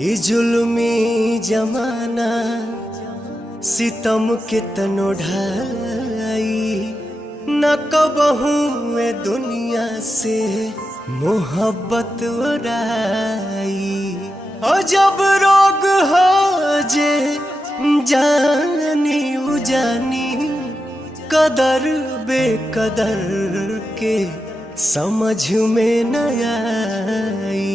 ई जुल्मी जमाना सितम के तनो ढाई न कबहू ए दुनिया से मोहब्बत उड़ाई। और जब रोग हो जे जानी उजानी कदर बेकदर के समझ में न आई।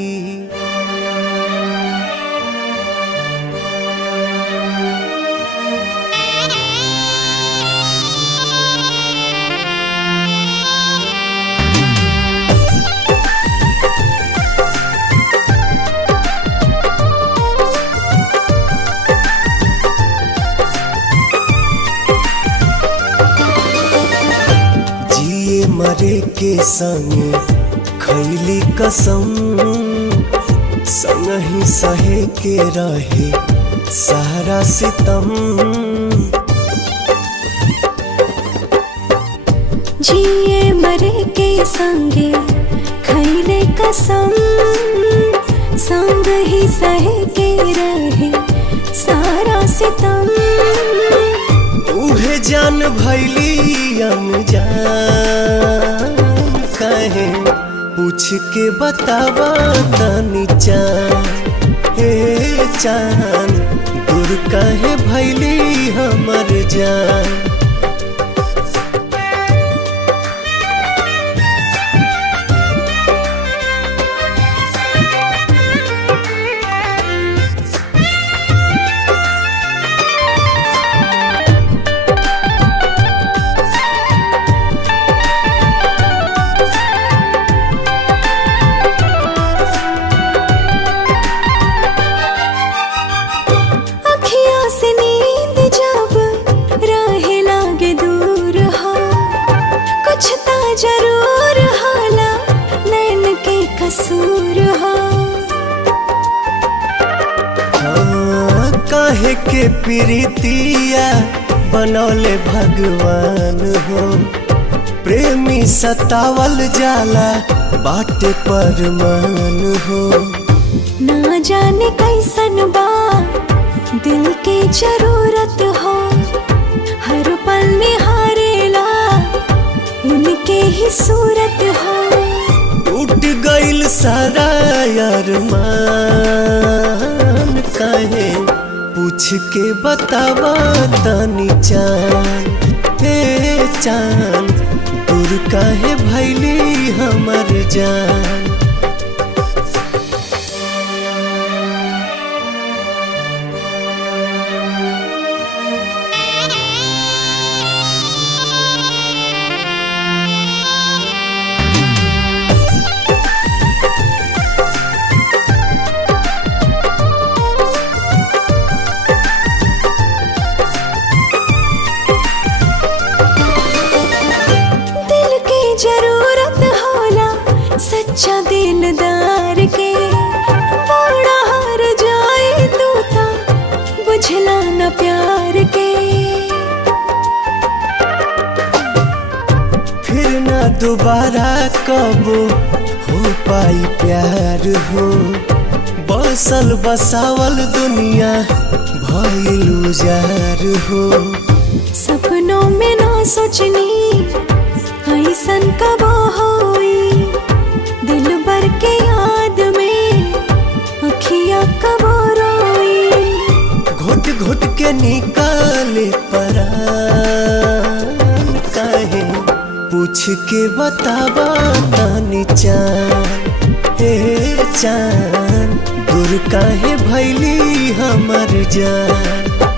मरे के संग खैली कसम संग ही सहे के रहे सारा सितम। जिए मरे के संगे खैले कसम संग ही सहे के रहे सारा सितम। उहे जान भैली अनजान कहे पूछ के बतावा तनी चान। हे चान दूर कहे भैली हमर जान। जरूर हाला नैन के कसूर हो। हाँ, काहे के प्रीतिया बनौले भगवान हो। प्रेमी सतावल जाला बाटे परमान हो। ना जाने कैसन बा दिल के जरूरत हो। हर पल निहारेला उनके ही सूरत हो। टूट गइल सारा अरमान काहे पूछ के बतावा तनी चान। हे चान दूर काहे भैली हमर जान। जरूरत होला सच्चा दिलदार के। बड़ा हार जाए तू ता बुझला न प्यार के। फिर ना दोबारा कबो हो पाई प्यार हो। बसल बसावल दुनिया भइल उजार हो। सपनों में ना सोचनी ऐसन कब होई दिल भर के याद में अखियाँ कब रोई। घुट घुट के निकाले परान काहे पूछ के बतावा तनी चान। हे चान दूर काहे भैली हमर जान।